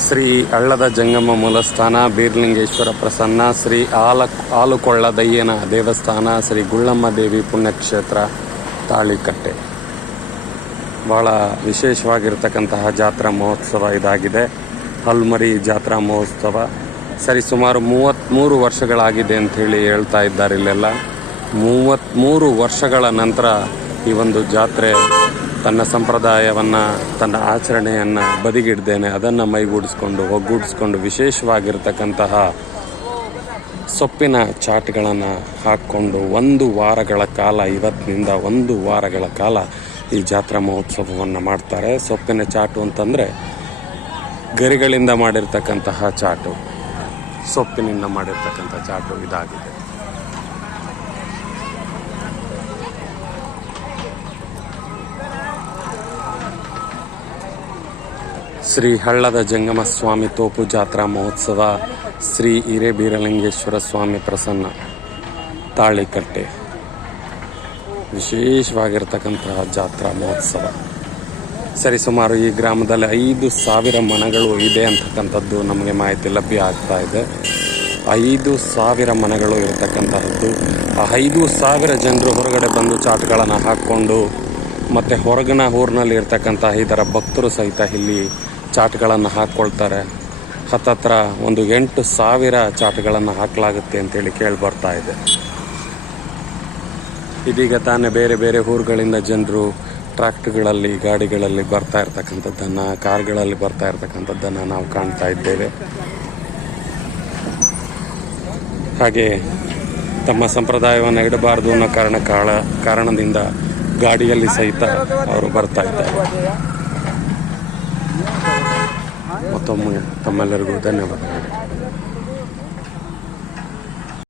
ಶ್ರೀ ಹಳ್ಳದ ಜಂಗಮ ಮೂಲಸ್ಥಾನ ಬೀರ್ಲಿಂಗೇಶ್ವರ ಪ್ರಸನ್ನ, ಶ್ರೀ ಆಲುಕೊಳ್ಳದಯ್ಯನ ದೇವಸ್ಥಾನ, ಶ್ರೀ ಗುಳ್ಳಮ್ಮ ದೇವಿ ಪುಣ್ಯಕ್ಷೇತ್ರ ತಾಳಿಕಟ್ಟೆ. ಭಾಳ ವಿಶೇಷವಾಗಿರ್ತಕ್ಕಂತಹ ಜಾತ್ರಾ ಮಹೋತ್ಸವ ಇದಾಗಿದೆ. ಹಲ್ಮರಿ ಜಾತ್ರಾ ಮಹೋತ್ಸವ ಸರಿಸುಮಾರು 33 ವರ್ಷಗಳಾಗಿದೆ ಅಂಥೇಳಿ ಹೇಳ್ತಾ ಇದ್ದಾರೆ. ಇಲ್ಲೆಲ್ಲ 33 ವರ್ಷಗಳ ನಂತರ ಈ ಒಂದು ಜಾತ್ರೆ ತನ್ನ ಸಂಪ್ರದಾಯವನ್ನು, ತನ್ನ ಆಚರಣೆಯನ್ನು ಬದಿಗಿಡ್ದೇನೆ ಅದನ್ನು ಮೈಗೂಡಿಸ್ಕೊಂಡು ಒಗ್ಗೂಡಿಸ್ಕೊಂಡು ವಿಶೇಷವಾಗಿರ್ತಕ್ಕಂತಹ ಸೊಪ್ಪಿನ ಚಾಟ್ಗಳನ್ನು ಹಾಕ್ಕೊಂಡು 1 ವಾರಗಳ ಕಾಲ, ಇವತ್ತಿನಿಂದ 1 ವಾರಗಳ ಕಾಲ ಈ ಜಾತ್ರಾ ಮಹೋತ್ಸವವನ್ನು ಮಾಡ್ತಾರೆ. ಸೊಪ್ಪಿನ ಚಾಟು ಅಂತಂದರೆ ಗರಿಗಳಿಂದ ಮಾಡಿರ್ತಕ್ಕಂತಹ ಚಾಟು, ಸೊಪ್ಪಿನಿಂದ ಮಾಡಿರ್ತಕ್ಕಂಥ ಚಾಟು ಇದಾಗಿದೆ. ಶ್ರೀ ಹಳ್ಳದ ಜಂಗಮ ಸ್ವಾಮಿ ತೋಪು ಜಾತ್ರಾ ಮಹೋತ್ಸವ, ಶ್ರೀ ಹಿರೇಬೀರಲಿಂಗೇಶ್ವರ ಸ್ವಾಮಿ ಪ್ರಸನ್ನ ತಾಳಿಕಟ್ಟೆ. ವಿಶೇಷವಾಗಿರ್ತಕ್ಕಂತಹ ಜಾತ್ರಾ ಮಹೋತ್ಸವ. ಸರಿಸುಮಾರು ಈ ಗ್ರಾಮದಲ್ಲಿ 5,000 ಮನೆಗಳು ಇದೆ ಅಂತಕ್ಕಂಥದ್ದು ನಮಗೆ ಮಾಹಿತಿ ಲಭ್ಯ ಆಗ್ತಾ ಇದೆ. 5,000 ಮನೆಗಳು ಇರತಕ್ಕಂತಹದ್ದು. ಆ 5,000 ಜನರು ಹೊರಗಡೆ ಬಂದು ಚಾಟ್ಗಳನ್ನು ಹಾಕ್ಕೊಂಡು, ಮತ್ತು ಹೊರಗಿನ ಊರಿನಲ್ಲಿ ಇರ್ತಕ್ಕಂಥ ಇದರ ಭಕ್ತರು ಸಹಿತ ಇಲ್ಲಿ ಚಾಟ್ಗಳನ್ನು ಹಾಕ್ಕೊಳ್ತಾರೆ. ಹತ್ತತ್ರ ಒಂದು 8,000 ಚಾಟ್ಗಳನ್ನು ಹಾಕಲಾಗುತ್ತೆ ಅಂತೇಳಿ ಕೇಳಿ ಬರ್ತಾ ಇದೆ. ಇದೀಗ ತಾನೇ ಬೇರೆ ಬೇರೆ ಊರುಗಳಿಂದ ಜನರು ಟ್ರ್ಯಾಕ್ಟರ್ಗಳಲ್ಲಿ, ಗಾಡಿಗಳಲ್ಲಿ ಬರ್ತಾ ಇರ್ತಕ್ಕಂಥದ್ದನ್ನು, ಕಾರ್ಗಳಲ್ಲಿ ಬರ್ತಾ ಇರ್ತಕ್ಕಂಥದ್ದನ್ನು ನಾವು ಕಾಣ್ತಾ ಇದ್ದೇವೆ. ಹಾಗೆ ತಮ್ಮ ಸಂಪ್ರದಾಯವನ್ನು ಇಡಬಾರ್ದು ಅನ್ನೋ ಕಾರಣದಿಂದ ಗಾಡಿಯಲ್ಲಿ ಸಹಿತ ಅವರು ಬರ್ತಾ ಇದ್ದಾರೆ. ಮತ್ತೊಮ್ಮೆ ತಮ್ಮೆಲ್ಲರಿಗೂ ಧನ್ಯವಾದಗಳು.